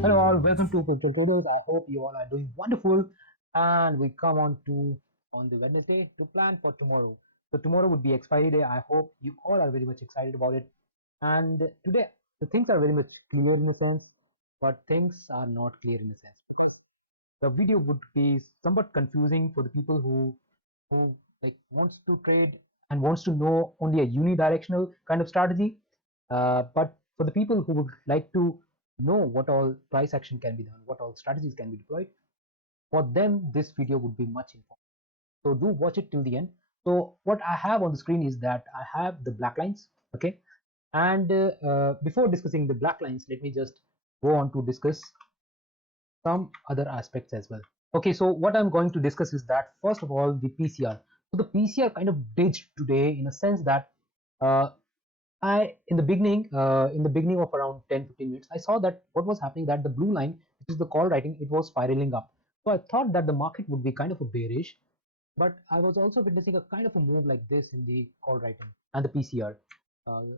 Hello all, welcome to Decodes. I hope you all are doing wonderful. And we come on the Wednesday to plan for tomorrow. So tomorrow would be expiry day. I hope you all are very much excited about it. And today the things are very much clear in a sense, but things are not clear in a sense. The video would be somewhat confusing for the people who like wants to trade and wants to know only a unidirectional kind of strategy. But for the people who would like to know what all price action can be done, what all strategies can be deployed, for them this video would be much informative. So do watch it till the end. So what I have on the screen is that I have the black lines, okay? And before discussing the black lines, let me just go on to discuss some other aspects as well. Okay, so what I'm going to discuss is that first of all, the PCR. So the PCR kind of ditched today in a sense that uh, in the beginning of around 10-15 minutes, I saw that what was happening, that the blue line, which is the call writing, it was spiraling up. So I thought that the market would be kind of a bearish, but I was also witnessing a kind of a move like this in the call writing and the PCR.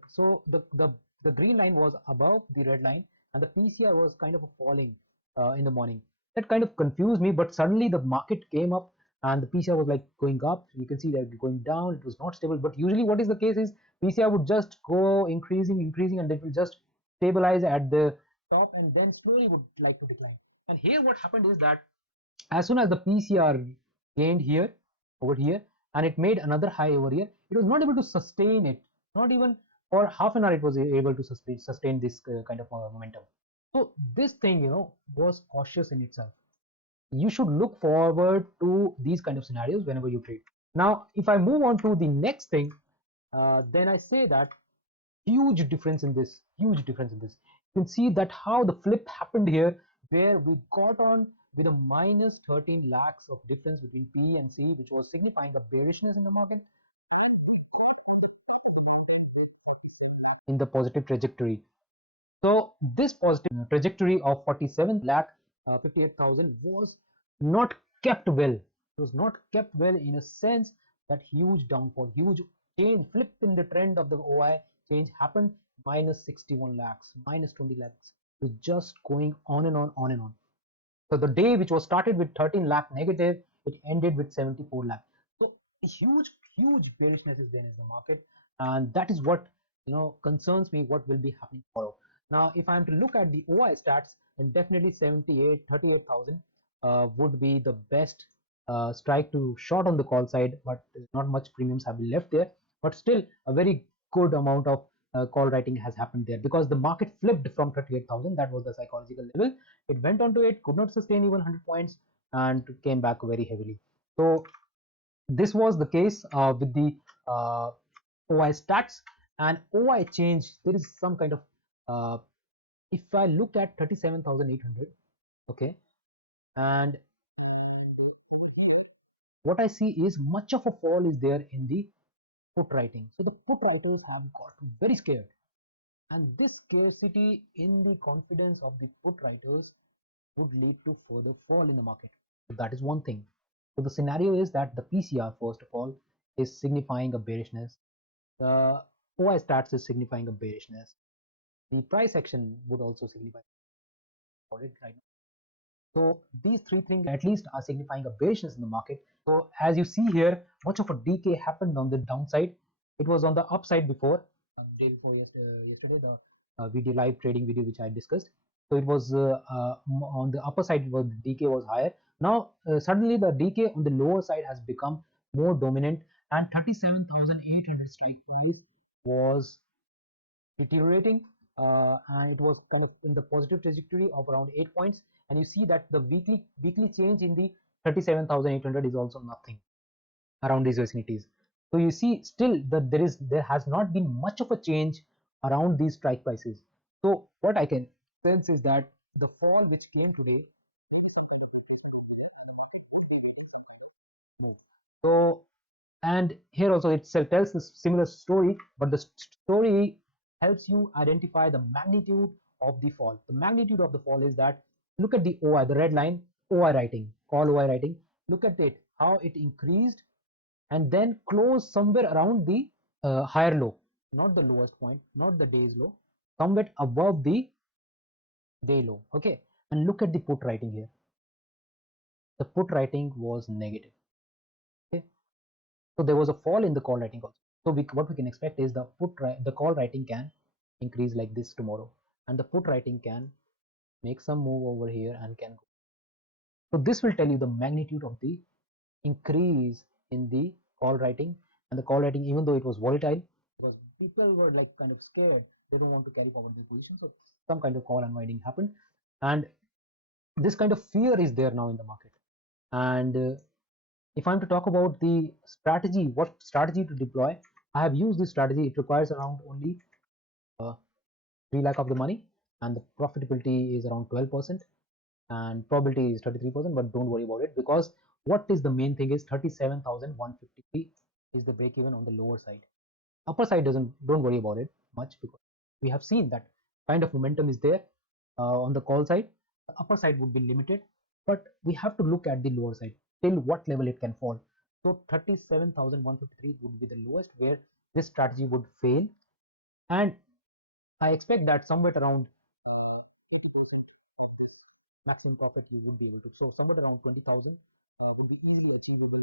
So the green line was above the red line, and the PCR was kind of falling in the morning. That kind of confused me, but suddenly the market came up and the PCR was like going up. You can see that going down, it was not stable. But usually, what is the case is PCR would just go increasing, and it will just stabilize at the top and then slowly would like to decline. And here, what happened is that as soon as the PCR gained here over here and it made another high over here, it was not able to sustain it. Not even for half an hour it was able to sustain this kind of momentum. So this thing, was cautious in itself. You should look forward to these kind of scenarios whenever you trade. Now if I move on to the next thing, then I say that huge difference in this. You can see that how the flip happened here, where we got on with a minus 13 lakhs of difference between P and C, which was signifying a bearishness in the market, and we got on the top of the market with 47 lakhs in the positive trajectory. So this positive trajectory of 47 lakh 58,000 was not kept well. It was not kept well in a sense that huge downfall, huge change, flip in the trend of the OI change happened. Minus 61 lakhs, minus 20 lakhs. It was just going on and on, on and on. So the day which was started with 13 lakh negative, it ended with 74 lakh. So a huge bearishness is there in the market, and that is what concerns me. What will be happening tomorrow? Now, if I am to look at the OI stats, then definitely 38,000 would be the best strike to short on the call side, but not much premiums have been left there. But still, a very good amount of call writing has happened there because the market flipped from 38,000. That was the psychological level. It went onto it, could not sustain even 100 points, and came back very heavily. So this was the case with the OI stats and OI change. There is some kind of if I look at 37,800, okay, and what I see is much of a fall is there in the put writing. So the put writers have got very scared, and this scarcity in the confidence of the put writers would lead to further fall in the market. So that is one thing. So the scenario is that the PCR, first of all, is signifying a bearishness. The OI stats is signifying a bearishness. The price action would also signify it right now. So these three things at least are signifying a bearishness in the market. So as you see here, much of a decay happened on the downside. It was on the upside before, day before yesterday, the video live trading video which I discussed. So it was on the upper side, the decay was higher. Now suddenly the decay on the lower side has become more dominant, and 37,800 strike price was deteriorating, and it was kind of in the positive trajectory of around 8 points. And you see that the weekly change in the 37,800 is also nothing around these vicinities. So you see still that there has not been much of a change around these strike prices. So what I can sense is that the fall which came today move. So, and here also it tells this similar story, but the story helps you identify the magnitude of the fall. The magnitude of the fall is that look at the OI, the red line, OI writing, call OI writing. Look at it, how it increased and then closed somewhere around the higher low, not the lowest point, not the day's low, somewhere above the day low. Okay, And look at the put writing here. The put writing was negative. Okay, so there was a fall in the call writing also. So what we can expect is the call writing can increase like this tomorrow, and the put writing can make some move over here and can go. So this will tell you the magnitude of the increase in the call writing. And the call writing, even though it was volatile, because people were like kind of scared, they don't want to carry forward their position, so some kind of call unwinding happened, and this kind of fear is there now in the market. And if I'm to talk about the strategy, what strategy to deploy, I have used this strategy. It requires around only 3 lakh of the money, and the profitability is around 12%, and probability is 33%. But don't worry about it, because what is the main thing is 37,153 is the break even on the lower side. Upper side don't worry about it much, because we have seen that kind of momentum is there on the call side. The upper side would be limited, but we have to look at the lower side till what level it can fall. So 37,153 would be the lowest where this strategy would fail, and I expect that somewhere around 50% maximum profit you would be able to. So somewhere around 20,000 would be easily achievable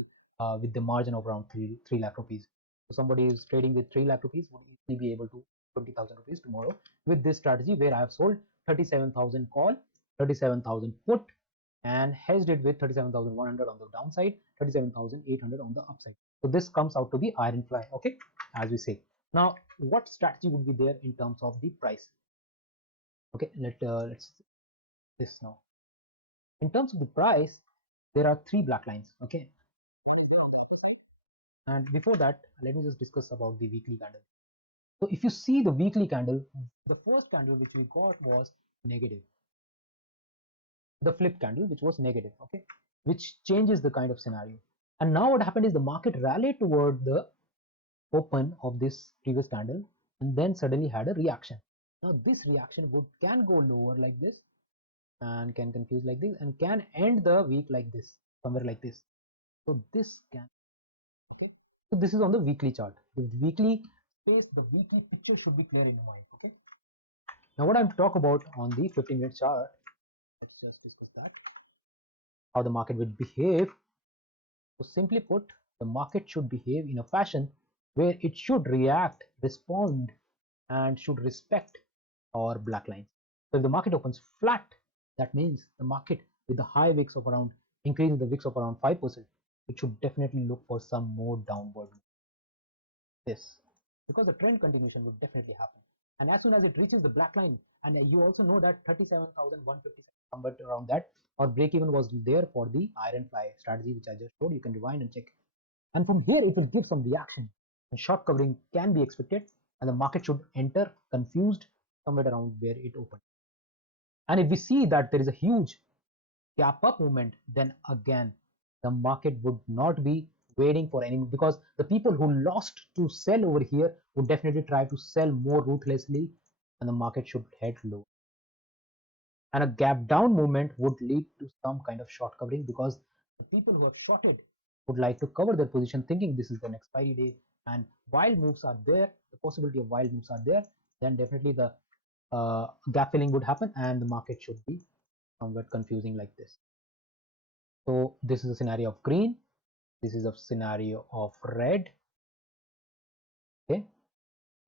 with the margin of around 3 lakh rupees. So somebody is trading with 3 lakh rupees would easily be able to 20,000 rupees tomorrow with this strategy, where I have sold 37,000 call, 37,000 put, and hedged it with 37,100 on the downside, 37,800 on the upside. So this comes out to be iron fly, okay, as we say. Now, what strategy would be there in terms of the price? Okay, let's this now. In terms of the price, there are 3 black lines. Okay, and before that, let me just discuss about the weekly candle. So if you see the weekly candle, the first candle which we got was negative. The flip candle which was negative, okay, which changes the kind of scenario. And now what happened is the market rallied toward the open of this previous candle, and then suddenly had a reaction. Now this reaction can go lower like this, and can confuse like this, and can end the week like this, somewhere like this. So this can, okay, so this is on the weekly chart. The weekly space, the weekly picture should be clear in your mind. Okay, now what I'm to talk about on the 15-minute chart, let's just discuss that, how the market will behave. So simply put, the market should behave in a fashion where it should react, respond, and should respect our black lines. So if the market opens flat, that means the market with the high wicks of around, increasing the wicks of around 5%, it should definitely look for some more downward. This, because the trend continuation would definitely happen. And as soon as it reaches the black line, and you also know that 37,157, somewhere around that, or break even was there for the iron fly strategy, which I just showed. You can rewind and check. And from here, it will give some reaction, and short covering can be expected, and the market should enter confused somewhere around where it opened. And if we see that there is a huge gap up movement, then again the market would not be waiting for any, because the people who lost to sell over here would definitely try to sell more ruthlessly, and the market should head low. And a gap down movement would lead to some kind of short covering, because the people who have shorted would like to cover their position thinking this is the expiry day, and wild moves are there, the possibility of wild moves are there, then definitely the gap filling would happen, and the market should be somewhat confusing like this. So this is a scenario of green, this is a scenario of red, okay,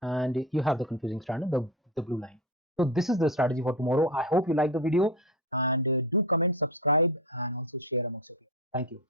and you have the confusing standard, the blue line. So this is the strategy for tomorrow. I hope you like the video, and do comment, subscribe, and also share a message. Thank you.